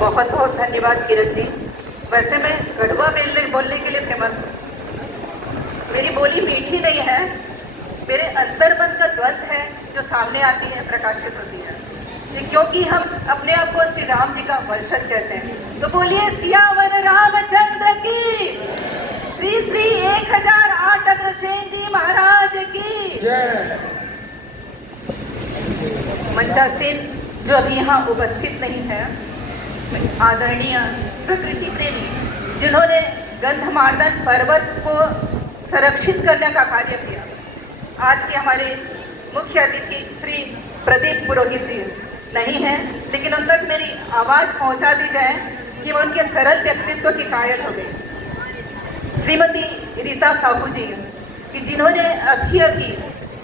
बहुत बहुत धन्यवाद किरण जी। वैसे मैं गढ़वा बोलने के लिए फेमस हूँ। मेरी बोली मीठी नहीं है, मेरे अंतर्मन का द्वंद है जो सामने आती है, प्रकाशित होती है। ये क्योंकि हम अपने आप को श्री राम जी का वंशज कहते हैं। तो बोलिए सियावर रामचंद्र की, श्री श्री 1008 अग्रसेन जी महाराज की जय। मंचासीन जो अभी यहाँ उपस्थित नहीं है, आदरणीय प्रकृति प्रेमी जिन्होंने गंधमार्दन पर्वत को संरक्षित करने का कार्य किया। आज के हमारे मुख्य अतिथि श्री प्रदीप पुरोहित जी नहीं हैं, लेकिन उन तक मेरी आवाज़ पहुंचा दी जाए कि वो उनके सरल व्यक्तित्व की कायल हो गई। श्रीमती रीता साहू जी कि जिन्होंने अभी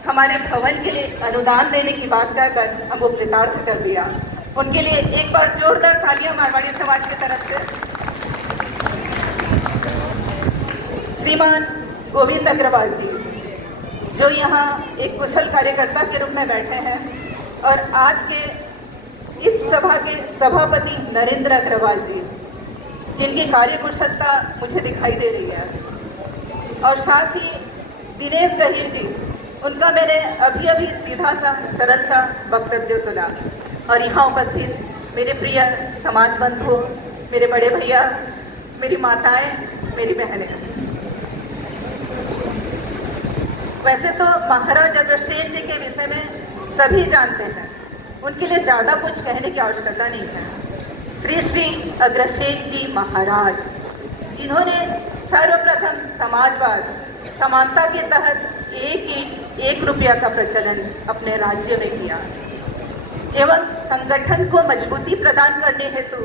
हमारे भवन के लिए अनुदान देने की बात कहकर हमको कृतार्थ कर दिया। उनके लिए एक बार जोरदार तालियां मारवाड़ी समाज की तरफ से। श्रीमान गोविंद अग्रवाल जी जो यहाँ एक कुशल कार्यकर्ता के रूप में बैठे हैं, और आज के इस सभा के सभापति नरेंद्र अग्रवाल जी जिनकी कार्यकुशलता मुझे दिखाई दे रही है, और साथ ही दिनेश गहीर जी, उनका मैंने अभी सीधा सा सरल सा वक्तव्य सुना। और यहाँ उपस्थित मेरे प्रिय समाज बंधु, मेरे बड़े भैया, मेरी माताएं, मेरी बहनें। वैसे तो महाराज अग्रसेन जी के विषय में सभी जानते हैं, उनके लिए ज़्यादा कुछ कहने की आवश्यकता नहीं है। श्री श्री अग्रसेन जी महाराज जिन्होंने सर्वप्रथम समाजवाद, समानता के तहत एक रुपया का प्रचलन अपने राज्य में किया एवं संगठन को मजबूती प्रदान करने हेतु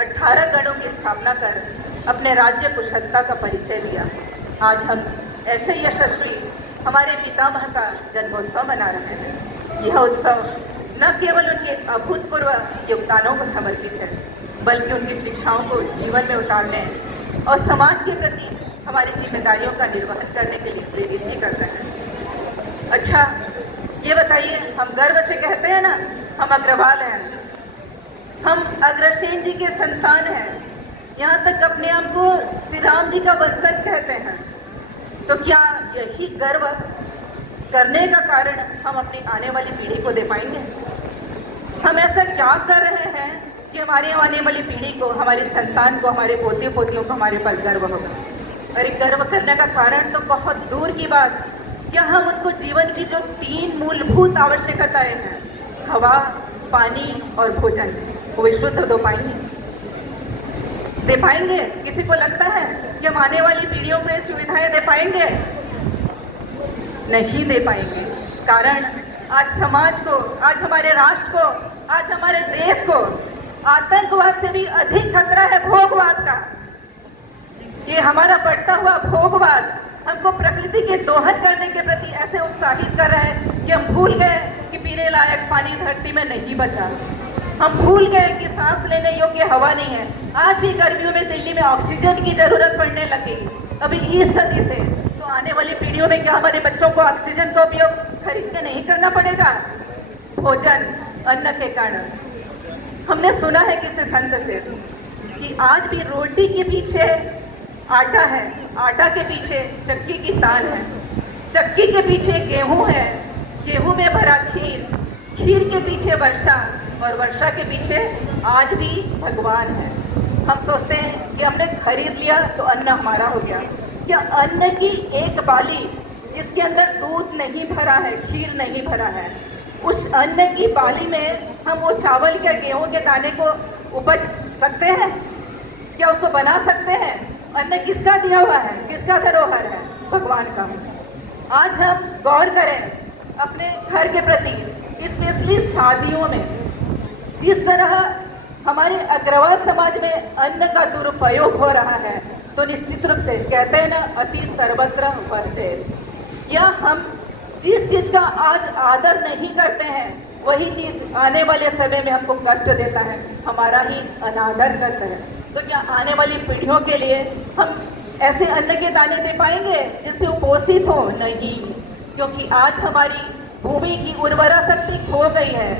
18 गणों की स्थापना कर अपने राज्य कुशलता का परिचय दिया। आज हम ऐसे यशस्वी हमारे पितामह का जन्मोत्सव मना रहे हैं। यह उत्सव न केवल उनके अभूतपूर्व योगदानों को समर्पित है, बल्कि उनकी शिक्षाओं को जीवन में उतारने और समाज के प्रति हमारी जिम्मेदारियों का निर्वहन करने के लिए प्रेरित भी करता है। अच्छा, ये बताइए, हम गर्व से कहते हैं ना हम अग्रवाल हैं, हम अग्रसेन जी के संतान हैं, यहाँ तक अपने आप को श्री राम जी का वंशज कहते हैं। तो क्या यही गर्व करने का कारण हम अपनी आने वाली पीढ़ी को दे पाएंगे? हम ऐसा क्या कर रहे हैं कि हमारी आने वाली पीढ़ी को, हमारी संतान को, हमारे पोते पोतियों को हमारे पर गर्व होगा? अरे गर्व करने का कारण तो बहुत दूर की बात, क्या हम उनको जीवन की जो 3 मूलभूत आवश्यकताएं हैं, हवा, पानी और भोजन, वो विशुद्ध दे पाएंगे? किसी को लगता है कि हम आने वाली पीढ़ियों को ये सुविधाएं दे पाएंगे? नहीं दे पाएंगे। कारण आज समाज को, आज हमारे राष्ट्र को, आज हमारे देश को आतंकवाद से भी अधिक खतरा है भोगवाद का। ये हमारा बढ़ता हुआ भोगवाद हमको प्रकृति के दोहन करने के प्रति ऐसे उत्साहित कर रहा है कि हम भूल गए कि पीने लायक पानी धरती में नहीं बचा। हम भूल गए कि सांस लेने योग्य हवा नहीं है। आज भी गर्मियों में दिल्ली में ऑक्सीजन की जरूरत पड़ने लगी अभी इस सदी से। तो आने वाली पीढ़ियों में क्या हमारे बच्चों को ऑक्सीजन का उपयोग खरीद के नहीं करना पड़ेगा? भोजन, अन्न के कारण हमने सुना है किसी संत से कि आज भी रोटी के पीछे आटा है, आटा के पीछे चक्की की ताल है, चक्की के पीछे गेहूं है, गेहूं में भरा खीर, खीर के पीछे वर्षा, और वर्षा के पीछे आज भी भगवान है। हम सोचते हैं कि हमने खरीद लिया तो अन्न हमारा हो गया। क्या अन्न की एक बाली जिसके अंदर दूध नहीं भरा है, खीर नहीं भरा है, उस अन्न की बाली में हम वो चावल या गेहूं के दाने को उपज सकते हैं? क्या उसको बना सकते हैं? अन्न किसका दिया हुआ है, किसका धरोहर है? भगवान का। आज हम गौर करें अपने घर के प्रति, स्पेशली शादियों में जिस तरह हमारे अग्रवाल समाज में अन्न का दुरुपयोग हो रहा है, तो निश्चित रूप से कहते हैं ना, अति सर्वत्र वर्जयेत्। या हम जिस चीज़ का आज आदर नहीं करते हैं, वही चीज़ आने वाले समय में हमको कष्ट देता है, हमारा ही अनादर करता है। तो क्या आने वाली पीढ़ियों के लिए हम ऐसे अन्न के दाने दे पाएंगे जिससे वो पोषित हो? नहीं, क्योंकि आज हमारी भूमि की उर्वरा शक्ति खो गई है।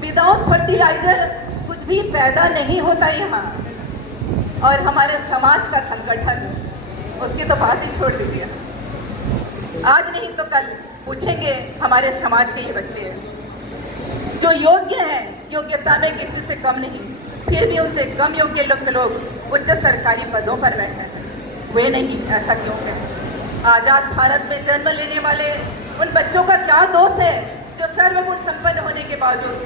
विदाउट फर्टिलाइजर कुछ भी पैदा नहीं होता यहाँ। और हमारे समाज का संगठन, उसकी तो बात ही छोड़ दीजिए। आज नहीं तो कल पूछेंगे हमारे समाज के ये बच्चे जो योग्य हैं, योग्यता में किसी से कम नहीं, फिर भी उनसे कम योग्य लोग उच्च सरकारी पदों पर बैठे हैं। वे नहीं, ऐसा क्यों है? आज़ाद भारत में जन्म लेने वाले उन बच्चों का क्या दोष है जो सर्वगुण संपन्न होने के बावजूद,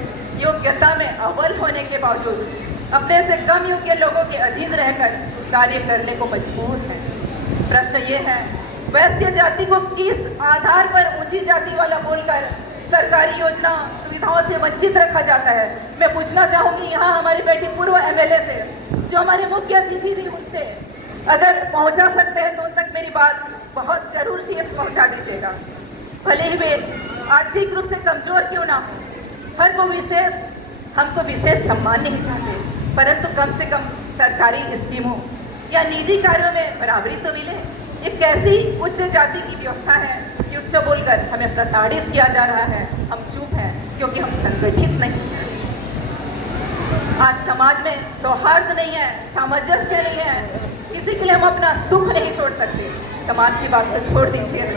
योग्यता में अव्वल होने के बावजूद अपने से कम योग्य लोगों के अधीन रहकर कार्य करने को मजबूर है। प्रश्न ये है, वैश्य जाति को किस आधार पर ऊंची जाति वाला बोलकर सरकारी योजना सुविधाओं से वंचित रखा जाता है? मैं पूछना चाहूंगी यहाँ हमारी बेटी पूर्व एमएलए से, जो हमारे मुख्य अतिथि थी, उनसे अगर पहुंचा सकते हैं तो उन तक मेरी बात बहुत जरूर से पहुंचा दीजिएगा। भले ही वे आर्थिक रूप से कमजोर क्यों ना हो, हमको विशेष सम्मान नहीं चाहते, परंतु कम से कम सरकारी स्कीमों या निजी कार्यों में बराबरी तो मिले। ये कैसी उच्च जाति की व्यवस्था है कि उच्च बोलकर हमें प्रताड़ित किया जा रहा है? हम चुप हैं क्योंकि हम संगठित नहीं हैं। आज समाज में सौहार्द नहीं है, सामंजस्य नहीं है, किसी के लिए हम अपना सुख नहीं छोड़ सकते। समाज की बात तो छोड़ दीजिए,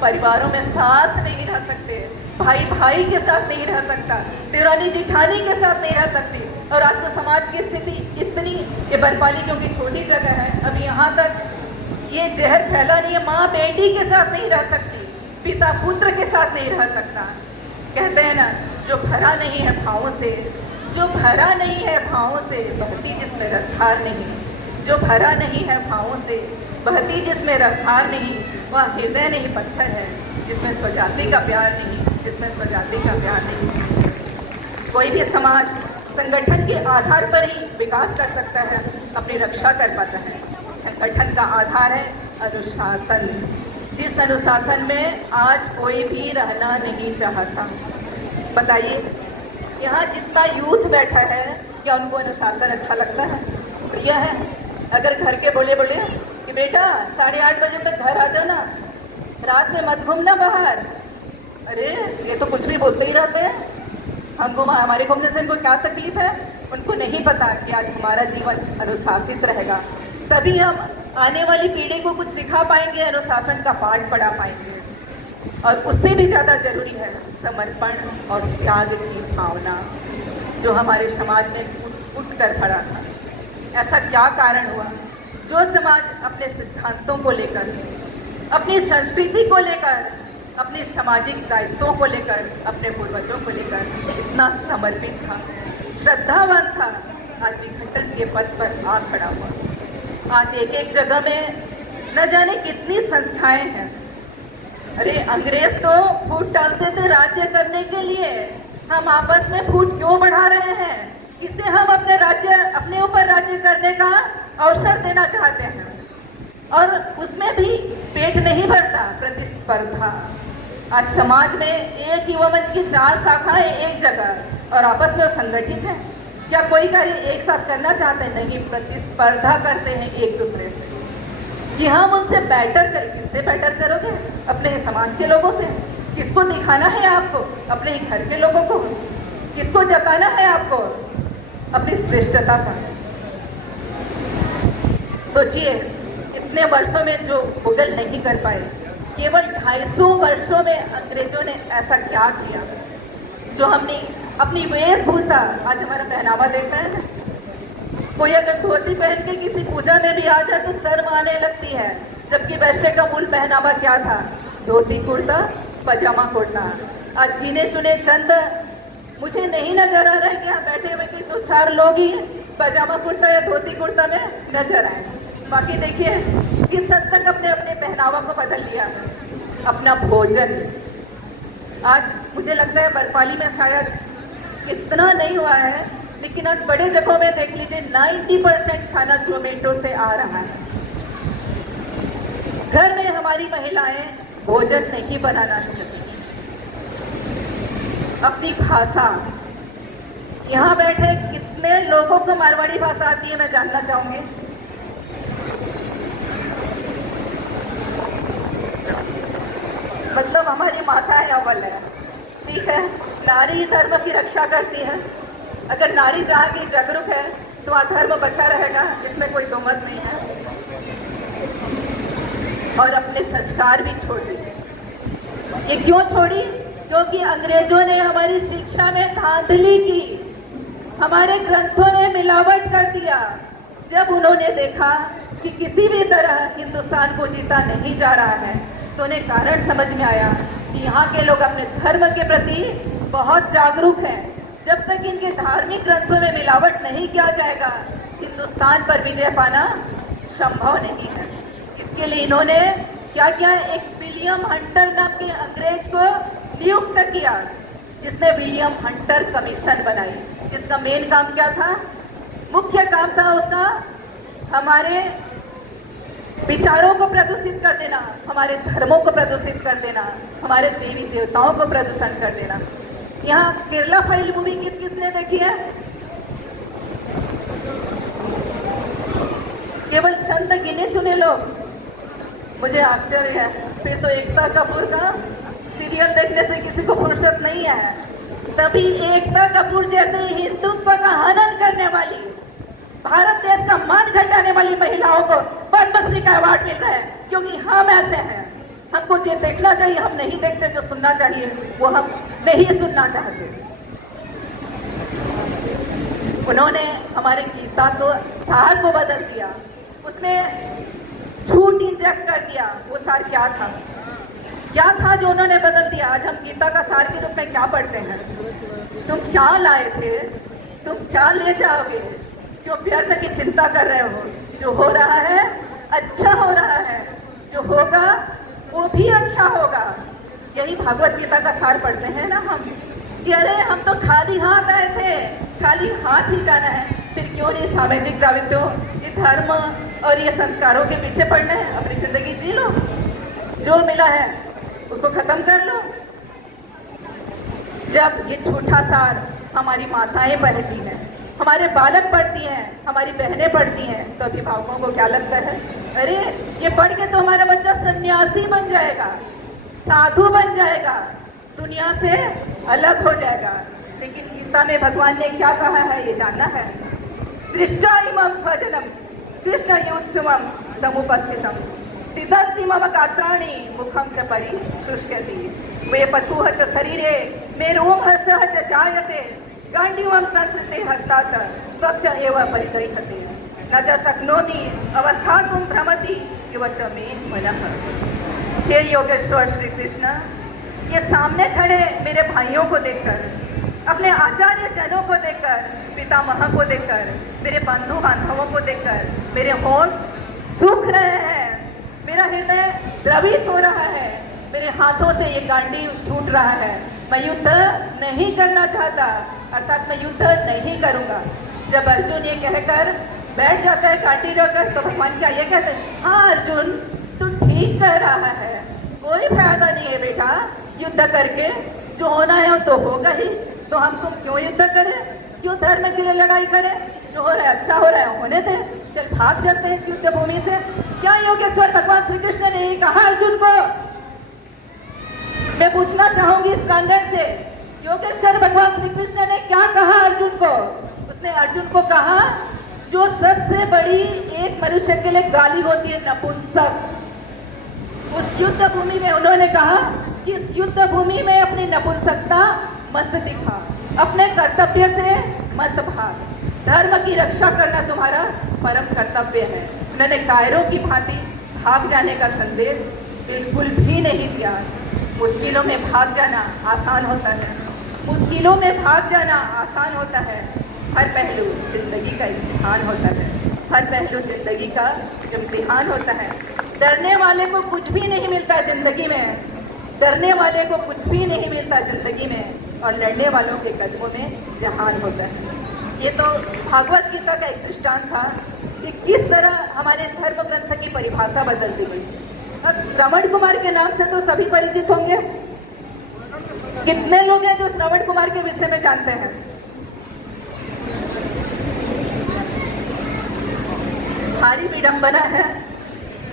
परिवारों में साथ नहीं रह सकते, भाई भाई के साथ नहीं रह सकता, देवरानी जिठानी के साथ नहीं रह सकती। और आज तो समाज की स्थिति इतनी, ये बरपाली क्योंकि छोटी जगह है, अभी यहाँ तक ये जहर फैला नहीं है, माँ बेटी के साथ नहीं रह सकती, पिता पुत्र के साथ नहीं रह सकता। कहते हैं ना, जो भरा नहीं है भावों से, जो भरा नहीं है भावों से, बहती जिसमें रसधार नहीं, जो भरा नहीं है भावों से, बहती जिसमें रसधार नहीं, वह हृदय नहीं पत्थर है जिसमें स्वजाति का प्यार नहीं, जिसमें स्वजाति का प्यार नहीं। कोई भी समाज संगठन के आधार पर ही विकास कर सकता है, अपनी रक्षा कर पाता है। संगठन का आधार है अनुशासन, जिस अनुशासन में आज कोई भी रहना नहीं चाहता। बताइए, यहाँ जितना यूथ बैठा है, क्या उनको अनुशासन अच्छा लगता है? प्रिय है? अगर घर के बोले कि बेटा 8:30 बजे तक घर आ जाना, रात में मत घूमना बाहर, अरे ये तो कुछ भी बोलते ही रहते हैं। हमारे घूमने से इनको क्या तकलीफ है? उनको नहीं पता कि आज हमारा जीवन अनुशासित रहेगा, तभी हम आने वाली पीढ़ी को कुछ सिखा पाएंगे, अनुशासन का पाठ पढ़ा पाएंगे। और उससे भी ज़्यादा जरूरी है समर्पण और त्याग की भावना, जो हमारे समाज में उठ कर खड़ा था। ऐसा क्या कारण हुआ जो समाज अपने सिद्धांतों को लेकर, अपनी संस्कृति को लेकर, अपने सामाजिक दायित्वों को लेकर, अपने पूर्वजों को लेकर इतना समर्पित था, श्रद्धावान था, आज विघटन के पद पर आ खड़ा हुआ। आज एक एक जगह में न जाने कितनी संस्थाएं हैं। अरे अंग्रेज तो फूट डालते थे राज्य करने के लिए, हम आपस में फूट क्यों बढ़ा रहे हैं? किसे हम अपने ऊपर राज्य करने का अवसर देना चाहते हैं? और उसमें भी पेट नहीं भरता, प्रतिस्पर्धा। आज समाज में एक युवा मंच की 4 शाखाएं एक जगह और आपस में संगठित है। क्या कोई कार्य एक साथ करना चाहते हैं? नहीं, प्रतिस्पर्धा करते हैं एक दूसरे से कि हम उनसे बेटर करें। किससे बेटर करोगे? अपने समाज के लोगों से। किसको दिखाना है आपको? अपने ही घर के लोगों को। किसको जताना है आपको? अपनी श्रेष्ठता पर। सोचिए, इतने वर्षों में जो मुगल नहीं कर पाए, केवल 250 वर्षों में अंग्रेजों ने ऐसा क्या किया जो हमने अपनी वेशभूषा, आज हमारा पहनावा देख रहे हैं, कोई अगर धोती पहन के किसी पूजा में भी आ जाए तो शर्म आने लगती है, जबकि वैश्य का मूल पहनावा क्या था? धोती कुर्ता, पजामा कुर्ता। आज गिने चुने चंद, मुझे नहीं नजर आ रहा है कि यहाँ बैठे हुए कोई 2-4 लोग ही पजामा कुर्ता या धोती कुर्ता में नजर आए। बाकी देखिए किस हद तक अपने अपने पहनावा को बदल लिया। अपना भोजन, आज मुझे लगता है बरपाली में शायद इतना नहीं हुआ है, लेकिन आज बड़े जगहों में देख लीजिए 90% खाना जोमेटो से आ रहा है। घर में हमारी महिलाएं भोजन नहीं बनाना चाहती। अपनी भाषा, यहाँ बैठे कितने लोगों को मारवाड़ी भाषा आती है, मैं जानना चाहूंगी। मतलब हमारी माताएं अव्वल है, ठीक है, नारी धर्म की रक्षा करती है, अगर नारी जहाँ की जागरूक है तो वहाँ धर्म बचा रहेगा, इसमें कोई दो मत नहीं है। और अपने संस्कार भी छोड़ दिए। ये क्यों छोड़ी? क्योंकि अंग्रेजों ने हमारी शिक्षा में धांधली की, हमारे ग्रंथों में मिलावट कर दिया। जब उन्होंने देखा कि किसी भी तरह हिंदुस्तान को जीता नहीं जा रहा है तो उन्हें कारण समझ में आया कि यहाँ के लोग अपने धर्म के प्रति बहुत जागरूक हैं। जब तक इनके धार्मिक ग्रंथों में मिलावट नहीं किया जाएगा हिंदुस्तान पर विजय पाना संभव नहीं है। इसके लिए इन्होंने क्या किया, एक विलियम हंटर नाम के अंग्रेज को नियुक्त किया, जिसने विलियम हंटर कमीशन बनाई। जिसका मेन काम क्या था? मुख्य काम था उसका हमारे विचारों को प्रदूषित कर देना, हमारे धर्मों को प्रदूषित कर देना, हमारे देवी देवताओं को प्रदूषण कर देना। यहाँ केरला फाइल मूवी किस किसने देखी है? केवल चंद गिने चुने लोग। मुझे आश्चर्य है, फिर तो एकता कपूर का सीरियल देखने से किसी को फुर्सत नहीं है। तभी एकता कपूर जैसे हिंदुत्व का हनन करने वाली, भारत देश का मान घटाने वाली महिलाओं को पद्मश्री का अवार्ड मिल रहा है, क्योंकि हम ऐसे हैं। हमको जो देखना चाहिए हम नहीं देखते, जो सुनना चाहिए वो हम नहीं सुनना चाहते। उन्होंने हमारे गीता को सार को बदल दिया, उसमें झूठ इंजेक्ट कर दिया। वो सार क्या था? क्या था जो उन्होंने बदल दिया? आज हम गीता का सार के रूप में क्या पढ़ते हैं? तुम क्या लाए थे, तुम क्या ले जाओगे, क्यों व्यर्थ की चिंता कर रहे हो? जो हो रहा है अच्छा हो रहा है, जो होगा वो भी अच्छा होगा। यही भागवत गीता का सार पढ़ते हैं ना हम, कि अरे हम तो खाली हाथ आए थे, खाली हाथ ही जाना है। फिर क्यों नहीं सामाजिक दायित्वों, ये धर्म और ये संस्कारों के पीछे पड़ना है? अपनी जिंदगी जी लो, जो मिला है उसको खत्म कर लो। जब ये झूठा सार हमारी माताएं पढ़ती हैं, हमारे बालक पढ़ती हैं, हमारी बहनें पढ़ती हैं, तो अभिभावकों को क्या लगता है? अरे ये पढ़ के तो हमारा बच्चा सन्यासी बन जाएगा, साधु बन जाएगा, दुनिया से अलग हो जाएगा। लेकिन गीता में भगवान ने क्या कहा है ये जानना है। दृष्टा इमं स्वजनम कृष्ण युत्सवम समुपस्थितम सिद्धन्ति मम गात्राणि मुखम च परिशुष्यति वे पथुः च शरीरे मे रोमहर्षः च जायते गांडीवं संस्कृते हस्तात् त्वच्च एव परिगृह्यते न च शक्नोमि अवस्थातुं भ्रमति इव च मे मनः। हे योगेश्वर श्री कृष्ण, ये सामने खड़े मेरे भाइयों को देखकर, अपने आचार्य जनों को देखकर, पितामह को देखकर, मेरे बंधु बांधवों को देखकर मेरे होंठ सूख रहे हैं, मेरा हृदय द्रवित हो रहा है, मेरे हाथों से ये गांडी छूट रहा है। मैं युद्ध नहीं करना चाहता, अर्थात मैं युद्ध नहीं करूंगा। जब अर्जुन ये कहकर बैठ जाता है गांडी लेकर, तो भगवान क्या ये कहते हैं? हाँ अर्जुन, तू ठीक कह रहा है, कोई फायदा नहीं है बेटा युद्ध करके, जो होना है वो तो होगा ही। तो हम तुम क्यों युद्ध करें, क्यों धर्म के लिए लड़ाई करें? जो हो रहा है अच्छा हो रहा है होने दे, चल भाग सकते हैं युद्ध भूमि से। क्या योगेश्वर भगवान श्री कृष्ण ने ये कहा अर्जुन को? मैं पूछना चाहूंगी इस प्रांगण से, योगेश्वर भगवान श्री कृष्ण ने क्या कहा अर्जुन को? उसने अर्जुन को कहा जो सबसे बड़ी एक मनुष्य के लिए गाली होती है, नपुंसक। उस युद्ध भूमि में उन्होंने कहा कि इस युद्ध भूमि में अपनी नपुंसकता मत दिखा, अपने कर्तव्य से मत भाग, धर्म की रक्षा करना तुम्हारा परम कर्तव्य है। उन्होंने कायरों की भांति भाग जाने का संदेश बिल्कुल भी नहीं दिया। मुश्किलों में भाग जाना आसान होता है, मुश्किलों में भाग जाना आसान होता है। हर पहलू जिंदगी का इम्तिहान होता है, हर पहलू जिंदगी का इम्तिहान होता है। डरने वाले को कुछ भी नहीं मिलता जिंदगी में, डरने वाले को कुछ भी नहीं मिलता जिंदगी में, और लड़ने वालों के कदमों में जहान होता है। ये तो भागवत गीता का एक दृष्टांत था कि किस तरह हमारे धर्म ग्रंथ की परिभाषा बदल दी गई। अब श्रवण कुमार के नाम से तो सभी परिचित होंगे। कितने लोग हैं जो श्रवण कुमार के विषय में जानते हैं? भारी विडंबना है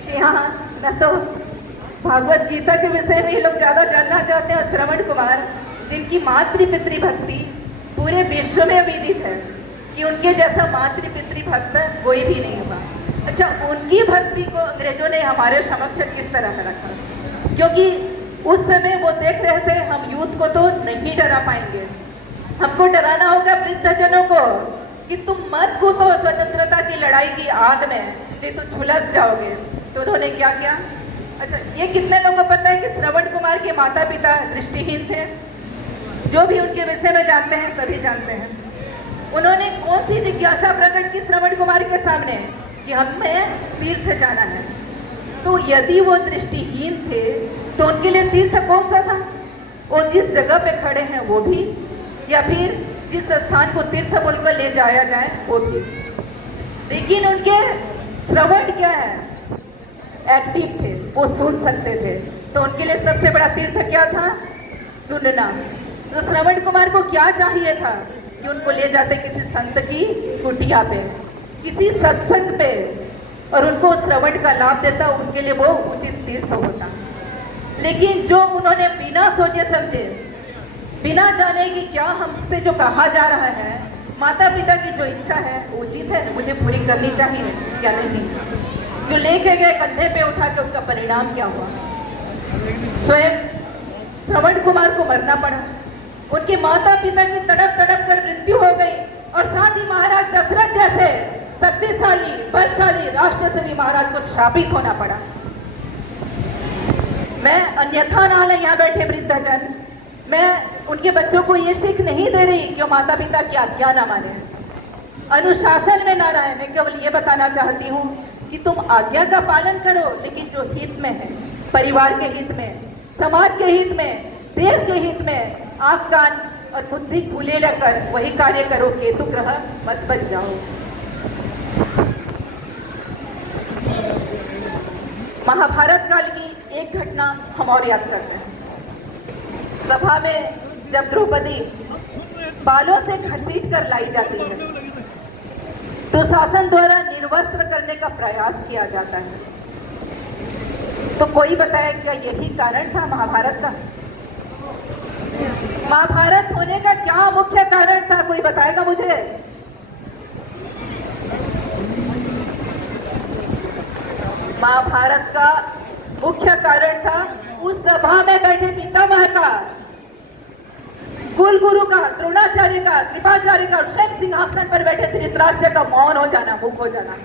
कि यहाँ न तो भागवत गीता के विषय में ये लोग ज्यादा जानना चाहते हैं। श्रवण कुमार जिनकी मातृ पितृ भक्ति पूरे विश्व में विदित है कि उनके जैसा मातृ पितृ भक्त कोई भी नहीं हुआ। अच्छा, उनकी भक्ति को अंग्रेजों ने हमारे समक्ष किस तरह रखा? क्योंकि उस समय वो देख रहे थे हम यूथ को तो नहीं डरा पाएंगे, हमको डराना होगा वृद्धजनों को कि तुम मत कूदो स्वतंत्रता की लड़ाई की आग में, नहीं तो झुलस जाओगे। तो उन्होंने क्या किया? अच्छा, ये कितने लोगों को पता है कि श्रवण कुमार के माता पिता दृष्टिहीन थे? जो भी उनके विषय में जानते हैं सभी जानते हैं। उन्होंने कौन सी जिज्ञासा प्रकट की श्रवण कुमार के सामने कि हमें तीर्थ जाना है। तो यदि वो दृष्टिहीन थे तो उनके लिए तीर्थ कौन सा था? वो जिस जगह पे खड़े हैं वो भी, या फिर जिस स्थान को तीर्थ बोलकर ले जाया जाए वो भी। लेकिन उनके श्रवण क्या है? एक्टिव थे, वो सुन सकते थे। तो उनके लिए सबसे बड़ा तीर्थ क्या था? सुनना। तो श्रवण कुमार को क्या चाहिए था कि उनको ले जाते किसी संत की कुटिया पे, किसी सत्संग पे, और उनको श्रवण का लाभ देता, उनके लिए वो उचित तीर्थ होता। लेकिन जो उन्होंने बिना सोचे समझे, बिना जाने कि क्या हमसे जो कहा जा रहा है, माता पिता की जो इच्छा है उचित है, मुझे पूरी करनी चाहिए या नहीं, जो लेके गए कंधे पे उठा के, उसका परिणाम क्या हुआ? स्वयं श्रवण कुमार को मरना पड़ा, उनके माता पिता की तड़प तड़प कर मृत्यु हो गई, और साथ ही महाराज दशरथ जैसे शक्तिशाली बलशाली राष्ट्रसेवी महाराज को श्रापित होना पड़ा। मैं अन्यथा ना ले यहाँ बैठे वृद्धजन, मैं उनके बच्चों को ये सीख नहीं दे रही कि माता पिता की आज्ञा ना माने, अनुशासन में ना रहे। मैं केवल ये बताना चाहती हूँ कि तुम आज्ञा का पालन करो, लेकिन जो हित में है, परिवार के हित में, समाज के हित में, देश के हित में, आँख कान और बुद्धि खुले लेकर वही कार्य करो। केतु ग्रह मत बन जाओ। महाभारत काल की एक घटना हम और याद करते हैं। सभा में जब द्रौपदी बालों से घसीट कर लाई जाती है तो शासन द्वारा निर्वस्त्र करने का प्रयास किया जाता है। तो कोई बताए क्या यही कारण था महाभारत का? महाभारत होने का क्या मुख्य कारण था? कोई बताएगा मुझे? महाभारत का मुख्य कारण था उस सभा में बैठे पितामह का, कुल गुरु का, द्रोणाचार्य का, कृपाचार्य का, स्वयं सिंहासन पर बैठे धृतराष्ट्र का मौन हो जाना, मुख हो जाना।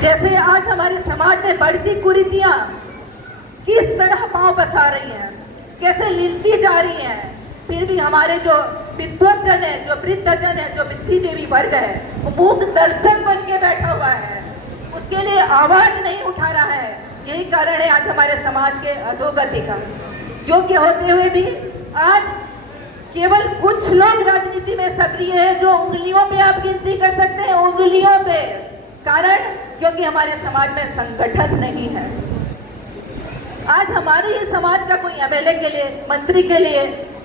जैसे आज हमारे समाज में बढ़ती कुरीतियां किस तरह पांव पसार रही हैं, कैसे लिलती जा रही हैं, फिर भी हमारे जो विद्वतजन है, जो वृद्धजन है, जो बुद्धिजीवी वर्ग है, वो मूक दर्शक बन के बैठा हुआ है, उसके लिए आवाज नहीं उठा रहा है। यही कारण है आज हमारे समाज के अधोगति का। योग्य होते हुए भी आज केवल कुछ लोग राजनीति में सक्रिय हैं, जो उंगलियों पे आप गिनती कर सकते हैं, उंगलियों पे। कारण क्योंकि हमारे समाज में संगठन नहीं है। आज हमारे ही समाज का कोई एमएलए के लिए, मंत्री के लिए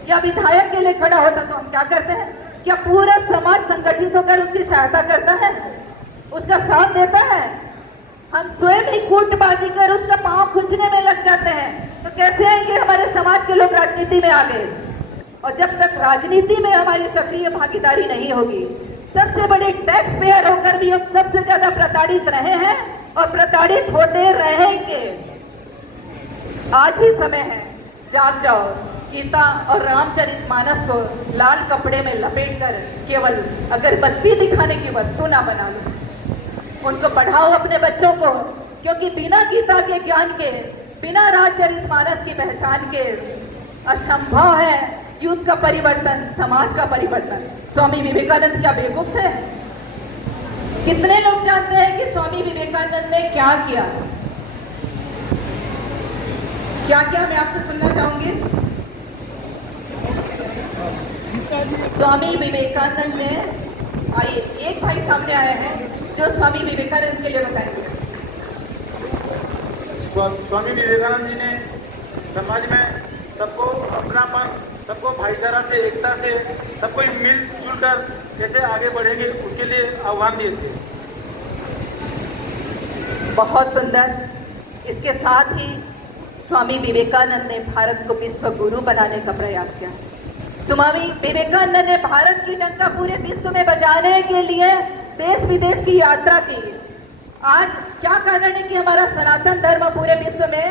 या विधायक के लिए खड़ा होता तो हम क्या करते हैं? क्या पूरा समाज संगठित होकर उसकी सहायता करता है, उसका साथ देता है? हम स्वयं ही कूटबाजी कर उसका पांव खींचने में लग जाते हैं। तो कैसे आएंगे हमारे समाज के लोग राजनीति में आगे? और जब तक राजनीति में हमारी सक्रिय भागीदारी नहीं होगी, सबसे बड़े टैक्स पेयर होकर भी हम सबसे ज्यादा प्रताड़ित रहे हैं और प्रताड़ित होते रहेंगे। आज भी समय है, जाग जाओ। गीता और रामचरितमानस को लाल कपड़े में लपेटकर केवल अगरबत्ती दिखाने की वस्तु ना बना लो। उनको पढ़ाओ अपने बच्चों को, क्योंकि बिना गीता के ज्ञान के, बिना रामचरितमानस की पहचान के असंभव है युद्ध का परिवर्तन, समाज का परिवर्तन। स्वामी विवेकानंद क्या बेवकूफ थे? कितने लोग जानते हैं कि स्वामी विवेकानंद ने क्या किया? क्या क्या मैं आपसे सुनना चाहूंगी। स्वामी विवेकानंद ने, आइए एक भाई सामने आए हैं जो स्वामी विवेकानंद के लिए बताएंगे। स्वामी विवेकानंद जी ने समाज में सबको अपनापन, सबको भाईचारा से, एकता से, सबको मिलजुल कर कैसे आगे बढ़ेंगे उसके लिए आह्वान दिए थे। बहुत सुंदर। इसके साथ ही स्वामी विवेकानंद ने भारत को विश्व गुरु बनाने का प्रयास किया। स्वामी विवेकानंद ने भारत की डंका पूरे विश्व में बजाने के लिए देश विदेश की यात्रा की। आज क्या कारण है कि हमारा सनातन धर्म पूरे विश्व में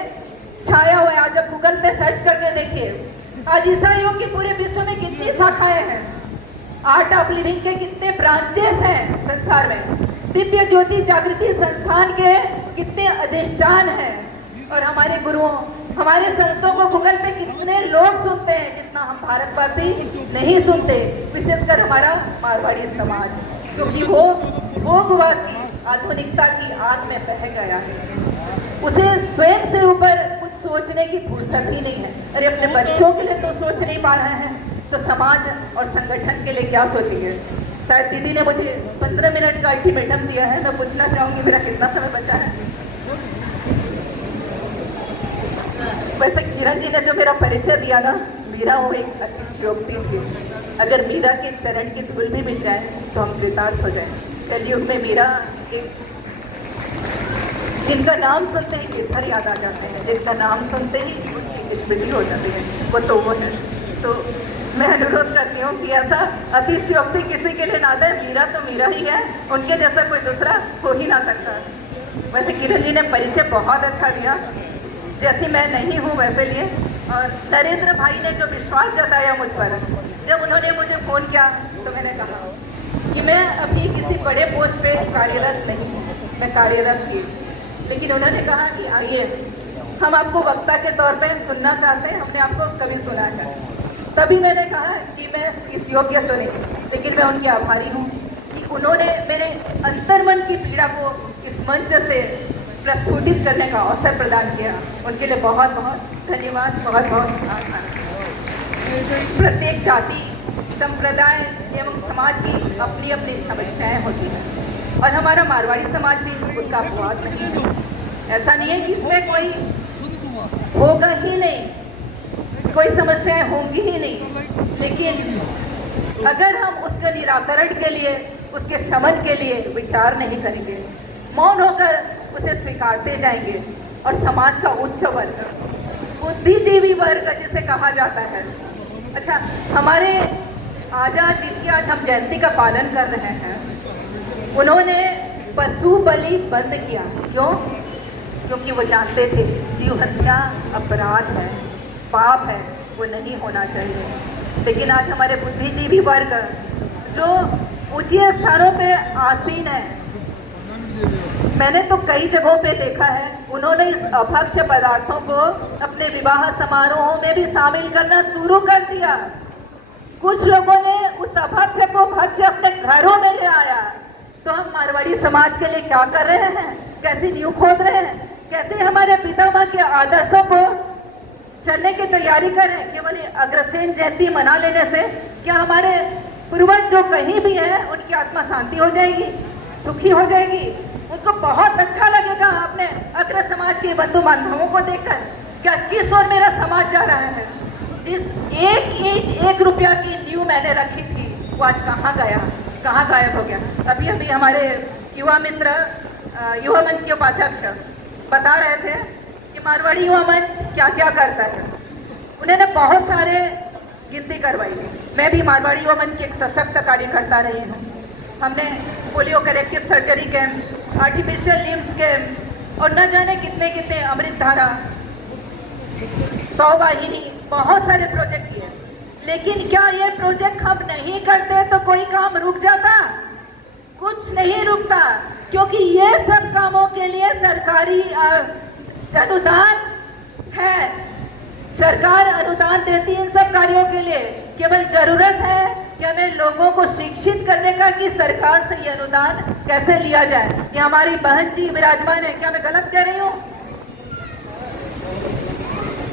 छाया हुआ है? आज आप गूगल पे सर्च करके देखिए, आज ईसाइयों की पूरे विश्व में कितनी शाखाएं हैं, आर्ट ऑफ लिविंग के कितने ब्रांचेस हैं संसार में, दिव्य ज्योति जागृति संस्थान के कितने अधिष्ठान हैं, और हमारे गुरुओं हमारे संतों को गूगल पे कितने लोग सुनते हैं जितना हम भारतवासी नहीं सुनते, विशेषकर हमारा मारवाड़ी समाज, क्योंकि वो भोगवाद की आधुनिकता की आग में बह गया है। उसे स्वयं से ऊपर कुछ सोचने की फुर्सत ही नहीं है। अरे अपने बच्चों के लिए तो सोच नहीं पा रहे हैं, तो समाज और संगठन के लिए क्या सोचेंगे? शायद दीदी ने मुझे 15 मिनट का अल्टीमेटम दिया है। मैं पूछना चाहूंगी मेरा कितना समय बचा है। वैसे किरण जी ने जो मेरा परिचय दिया ना, मीरा वो एक अतिशयोक्ति थी। अगर मीरा के चरण की धूल भी मिल जाए तो हम कृतार्थ हो जाए। कलयुग में मीरा एक, जिनका नाम सुनते ही गिरधर याद आ जाते हैं, जिनका नाम सुनते ही उनकी स्मृति हो जाती है, वो है। तो मैं अनुरोध करती हूँ कि ऐसा अतिशयोक्ति किसी के लिए ना दे। मीरा तो मीरा ही है, उनके जैसा कोई दूसरा हो ही ना सकता। वैसे किरण जी ने परिचय बहुत अच्छा दिया, जैसी मैं नहीं हूँ वैसे लिए। और नरेंद्र भाई ने जो विश्वास जताया मुझ पर, जब उन्होंने मुझे फ़ोन किया तो मैंने कहा कि मैं अभी किसी बड़े पोस्ट पे कार्यरत नहीं हूँ, मैं कार्यरत थी, लेकिन उन्होंने कहा कि आइए हम आपको वक्ता के तौर पे सुनना चाहते हैं, हमने आपको कभी सुना है। तभी मैंने कहा कि मैं इस योग्य तो नहीं, लेकिन मैं उनकी आभारी हूँ कि उन्होंने मेरे अंतर्मन की पीड़ा को इस मंच से प्रस्फुटित करने का अवसर प्रदान किया। उनके लिए बहुत बहुत धन्यवाद, बहुत बहुत आभार। प्रत्येक जाति, संप्रदाय एवं समाज की अपनी अपनी समस्याएं होती हैं, और हमारा मारवाड़ी समाज भी उसका अपवाद नहीं है। ऐसा नहीं है कि इसमें कोई होगा ही नहीं, कोई समस्याएं होंगी ही नहीं, लेकिन अगर हम उसके निराकरण के लिए, उसके शमन के लिए विचार नहीं करेंगे, मौन होकर उसे स्वीकारते जाएंगे, और समाज का उच्च वर्ग, बुद्धिजीवी वर्ग जिसे कहा जाता है। अच्छा, हमारे आजाद जिनकी आज हम जयंती का पालन कर रहे हैं, उन्होंने पशु बलि बंद किया। क्यों? क्योंकि वो जानते थे जीव हत्या अपराध है, पाप है, वो नहीं होना चाहिए। लेकिन आज हमारे बुद्धिजीवी वर्ग जो ऊंचे स्थानों पे आसीन है, मैंने तो कई जगहों पे देखा है, उन्होंने इस अभक्ष्य पदार्थों को अपने विवाह समारोहों में भी शामिल करना शुरू कर दिया। कुछ लोगों ने उस अभक्ष्य को भक्ष्य अपने घरों में ले आया। तो हम मारवाड़ी समाज के लिए क्या कर रहे हैं? कैसी नींव खोद रहे हैं? कैसे हमारे पितामह के आदर्शों को चलने की तैयारी कर रहे हैं? केवल अग्रसेन जयंती मना लेने से क्या हमारे पूर्वज जो कहीं भी है उनकी आत्मा शांति हो जाएगी, सुखी हो जाएगी? उनको बहुत अच्छा लगेगा अपने अग्र समाज के बंधु बांधवों को देखकर क्या किस ओर मेरा समाज जा रहा है? जिस एक रुपया की नींव मैंने रखी थी, वो आज कहाँ गया, कहाँ गायब हो गया? अभी अभी हमारे युवा मित्र, युवा मंच के उपाध्यक्ष बता रहे थे कि मारवाड़ी युवा मंच क्या क्या करता है। उन्होंने बहुत सारे गिनती करवाई। मैं भी मारवाड़ी युवा मंच की एक सशक्त कार्यकर्ता रही हूँ। हमने polio corrective surgery camp, artificial limbs camp, और न जाने कितने कितने अमृत धारा, 100 वाहिनी, बहुत सारे प्रोजेक्ट किए। लेकिन क्या ये प्रोजेक्ट हम नहीं करते तो कोई काम रुक जाता? कुछ नहीं रुकता, क्योंकि ये सब कामों के लिए सरकारी अनुदान है। सरकार अनुदान देती है इन सब कार्यों के लिए। केवल जरूरत है कि हमें लोगों को शिक्षित करने का कि सरकार से ये अनुदान कैसे लिया जाए। ये हमारी बहन जी विराजमान है, क्या मैं गलत कह रही हूँ?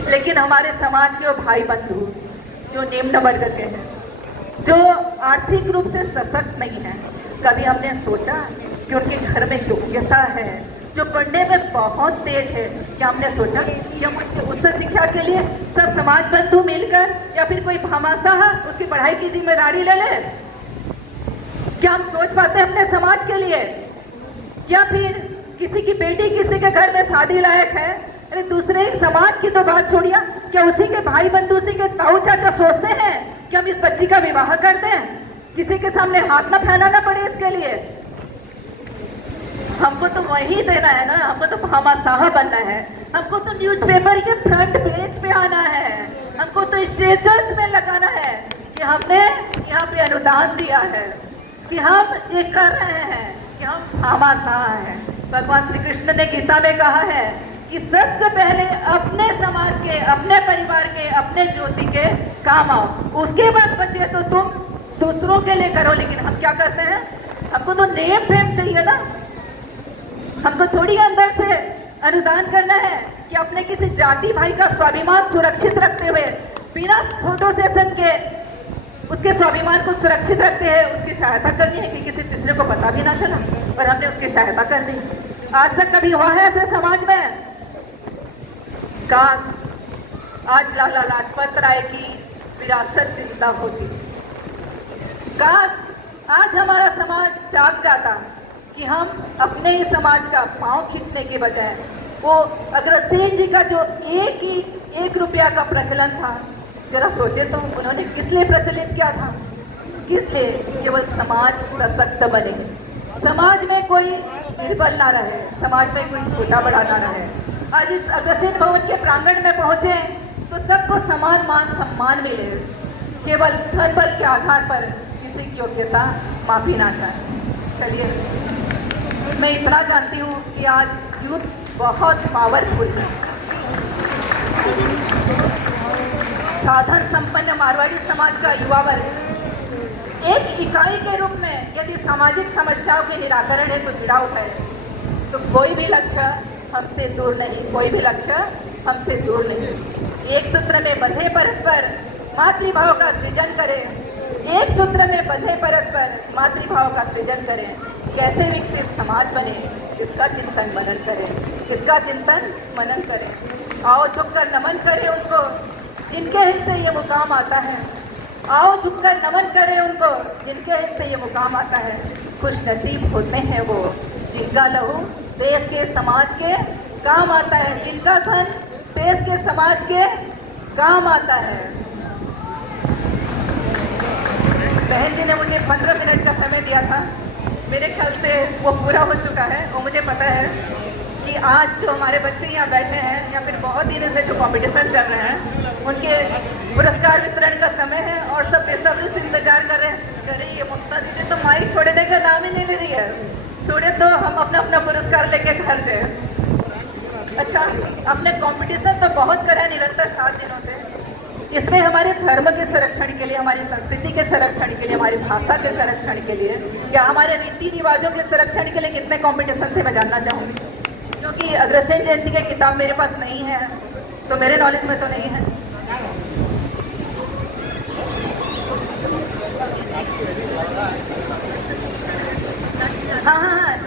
लेकिन हमारे समाज के वो भाई बंधु जो निम्न वर्ग के हैं, जो आर्थिक रूप से सशक्त नहीं है, कभी हमने सोचा कि उनके घर में योग्यता है, जो पढ़ने में बहुत तेज है? क्या हमने सोचा कि हम उसके उच्च शिक्षा के लिए सब समाज बंधु मिलकर या फिर कोई भामाशाह उसकी पढ़ाई की जिम्मेदारी ले ले? क्या हम सोच पाते हैं अपने समाज के लिए? या फिर किसी की बेटी किसी के घर में शादी लायक है, अरे दूसरे समाज की तो बात छोड़िए, क्या उसी के भाई बंधु, उसी के ताऊ चाचा सोचते हैं कि हम इस बच्ची का विवाह कर दें, किसी के सामने हाथ ना फैलाना पड़े इसके लिए। हमको तो वही देना है ना, हमको तो भामाशाह बनना है, हमको तो न्यूज़पेपर के फ्रंट पेज पे आना है, हमको तो स्टेटस में लगाना है कि हमने यहाँ पे अनुदान दिया है, कि हम ये कर रहे हैं, कि हम भामाशाह हैं। भगवान श्री कृष्ण ने गीता में कहा है कि सबसे पहले अपने समाज के, अपने परिवार के, अपने ज्योति के काम आओ, उसके बाद बचे तो तुम दूसरों के लिए करो। लेकिन हम क्या करते हैं, हमको तो नेम फेम चाहिए ना, हमको थोड़ी अंदर से अनुदान करना है कि अपने किसी जाति भाई का स्वाभिमान सुरक्षित रखते हुए बिना फोटो सेशन के उसके स्वाभिमान को सुरक्षित रखते हैं, उसकी सहायता करनी है कि किसी तीसरे को पता भी ना चला और हमने उसकी सहायता कर दी। आज तक कभी हुआ है ऐसे समाज में? काश आज लाला लाजपत राय की विरासत जिंदा होती, काश आज हमारा समाज जाग जाता कि हम अपने ही समाज का पांव खींचने के बजाय वो अग्रसेन जी का जो एक रुपया का प्रचलन था, जरा सोचे तो उन्होंने किस लिए प्रचलित किया था? किस लिए? केवल समाज सशक्त बने, समाज में कोई निर्बल ना रहे, समाज में कोई छोटा बड़ा ना रहे। आज इस अग्रसेन भवन के प्रांगण में पहुंचे तो सबको समान मान सम्मान मिले, केवल धन बल के आधार पर किसी की योग्यता मापी ना जाए। चलिए, मैं इतना जानती हूँ कि आज यूथ बहुत पावरफुल है। साधन संपन्न मारवाड़ी समाज का युवा वर्ग एक इकाई के रूप में यदि सामाजिक समस्याओं के निराकरण है तो भिड़ा उठाए, तो कोई भी लक्ष्य हमसे दूर नहीं, कोई भी लक्ष्य हमसे दूर नहीं। एक सूत्र में बंधे परस्पर मातृभाव का सृजन करें, एक सूत्र में बंधे परस्पर मातृभाव का सृजन करें। कैसे विकसित समाज बने, इसका चिंतन मनन करें, इसका चिंतन मनन करें। आओ झुककर नमन करें उनको जिनके हिस्से ये मुकाम आता है, आओ झुककर नमन करें उनको जिनके हिस्से ये मुकाम आता है। खुश नसीब होते हैं वो जिनका लहू देश के समाज के काम आता है, जिनका धन देश के समाज के काम आता है। बहन जी ने मुझे 15 मिनट का समय दिया था, मेरे ख्याल से वो पूरा हो चुका है। और मुझे पता है कि आज जो हमारे बच्चे यहाँ बैठे हैं या फिर बहुत दिनों से जो कंपटीशन चल रहे हैं, उनके पुरस्कार वितरण का समय है और सब बेसब्री से इंतजार कर रहे हैं। अरे ये ममता दीदी तो माइक छोड़ने का नाम ही नहीं ले रही है, छोड़े तो हम अपना अपना पुरस्कार लेके घर जाए। अच्छा, आपने कंपटीशन तो बहुत करा है निरंतर 7 दिनों से, इसमें हमारे धर्म के संरक्षण के लिए, हमारी संस्कृति के संरक्षण के लिए, हमारी भाषा के संरक्षण के लिए या हमारे रीति रिवाजों के संरक्षण के लिए कितने कंपटीशन थे मैं जानना चाहूँगी। क्योंकि अग्रसेन जयंती की किताब मेरे पास नहीं है तो मेरे नॉलेज में तो नहीं है। हाँ,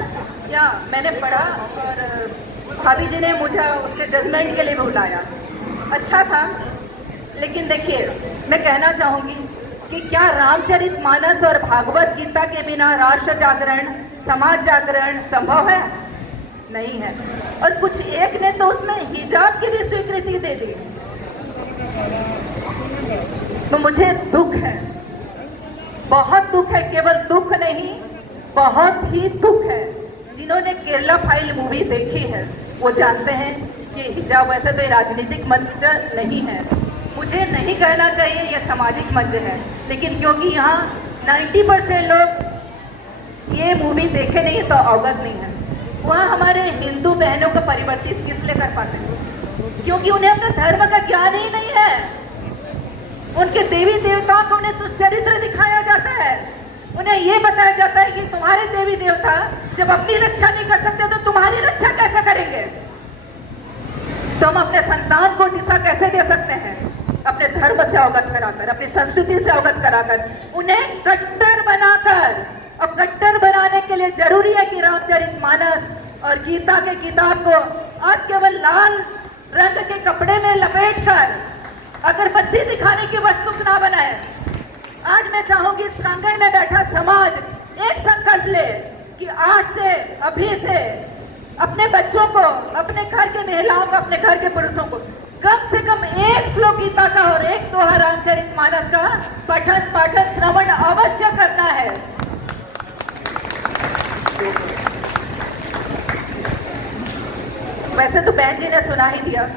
या मैंने पढ़ा और भाभी जी ने मुझे उसके जजमेंट के लिए बुलाया, अच्छा था। लेकिन देखिए, मैं कहना चाहूँगी कि क्या रामचरितमानस और भागवत गीता के बिना राष्ट्र जागरण, समाज जागरण संभव है? नहीं है। और कुछ एक ने तो उसमें हिजाब की भी स्वीकृति दे दी, तो मुझे दुख है, बहुत दुख है। केवल दुख नहीं, बहुत ही दुख है। जिन्होंने केरला फाइल मूवी देखी है वो जानते हैं कि हिजाब वैसे तो राजनीतिक मंच नहीं है, मुझे नहीं कहना चाहिए यह सामाजिक मंच है, लेकिन क्योंकि यहाँ 90% लोग ये मूवी देखे नहीं तो अवगत नहीं है। वहाँ हमारे हिंदू बहनों को परिवर्तित किस लिए कर पाते हैं? क्योंकि उन्हें अपने धर्म का ज्ञान ही नहीं है। उनके देवी देवताओं को उन्हें दुष्चरित्र दिखाया जाता है, उन्हें ये बताया जाता है कि तुम्हारे देवी देवता जब अपनी रक्षा नहीं कर सकते तो तुम्हारी रक्षा कैसे करेंगे? तो हम अपने संतान को दिशा कैसे दे सकते हैं? अपने धर्म से अवगत कराकर, अपनी संस्कृति से अवगत कराकर, उन्हें कट्टर बनाकर। अब कट्टर बनाने के लिए जरूरी है कि रामचरितमानस और गीता के किताब को आज केवल लाल रंग के कपड़े में लपेटकर अगरबत्ती दिखाने की वस्तु ना बनाए। आज मैं चाहूंगी इस प्रांगण में बैठा समाज एक संकल्प ले कि आज से, अभी से अपने बच्चों को, अपने घर के महिलाओं को, अपने घर के पुरुषों को कम से कम एक श्लोक गीता का और एक दोहा रामचरितमानस का पठन पाठन श्रवण अवश्य करना है। वैसे तो बहन जी ने सुना ही दिया,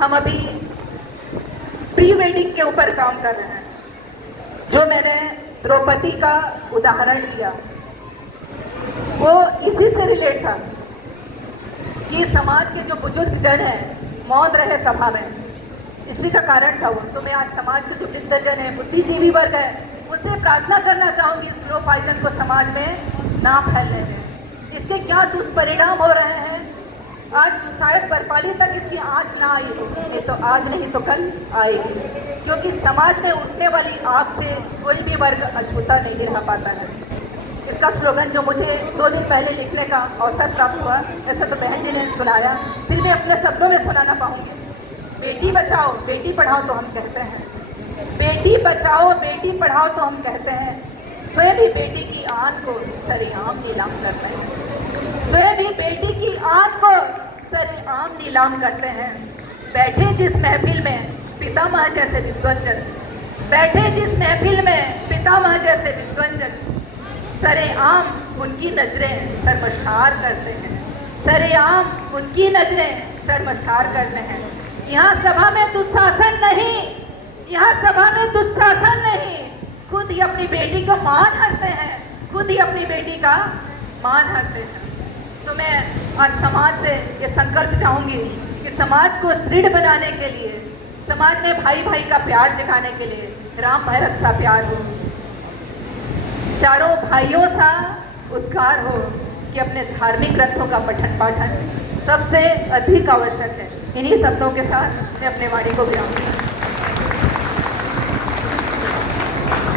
हम अभी प्री वेडिंग के ऊपर काम कर रहे हैं। जो मैंने द्रौपदी का उदाहरण दिया वो इसी से रिलेट था कि समाज के जो बुजुर्ग जन हैं मौन रहे सभा में, इसी का कारण था वो। तो मैं आज समाज के जो वृद्धजन है, बुद्धिजीवी वर्ग है, उनसे प्रार्थना करना चाहूंगी स्लो पॉइजन को समाज में ना फैलने में। इसके क्या दुष्परिणाम हो रहे हैं, आज शायद बरपाली तक इसकी आँच ना आई हो, ये तो आज नहीं तो कल आएगी, क्योंकि समाज में उठने वाली आग से कोई भी वर्ग अछूता नहीं रह पाता है। इसका स्लोगन जो मुझे 2 दिन पहले लिखने का अवसर प्राप्त हुआ, ऐसा तो बहन जी ने सुनाया, फिर मैं अपने शब्दों में सुनाना पाऊंगी। बेटी बचाओ बेटी पढ़ाओ तो हम कहते हैं, बेटी बचाओ बेटी पढ़ाओ तो हम कहते हैं, स्वयं भी बेटी की आन को सरेआम नीलाम करते हैं, स्वयं भी बेटी की आन को सरेआम नीलाम करते हैं। बैठे जिस महफिल में पितामह जैसे विद्वंजन, बैठे जिस महफिल में पितामह जैसे विद्वंजन, सरेआम उनकी नजरें शर्मसार करते हैं, सरेआम उनकी नजरें शर्मसार करते हैं। यहाँ सभा में दुशासन नहीं, यहाँ सभा में दुशासन नहीं, खुद ही अपनी बेटी का मान हरते हैं, खुद ही अपनी बेटी का मान हरते हैं। तो मैं आज समाज से ये संकल्प चाहूंगी कि समाज को दृढ़ बनाने के लिए, समाज में भाई भाई का प्यार जगाने के लिए राम भरत सा प्यार हो, चारों भाइयों सा उद्गार हो कि अपने धार्मिक ग्रंथों का पठन पाठन सबसे अधिक आवश्यक है। इन्हीं शब्दों के साथ मैं अपने वाणी को विराम दूंगी।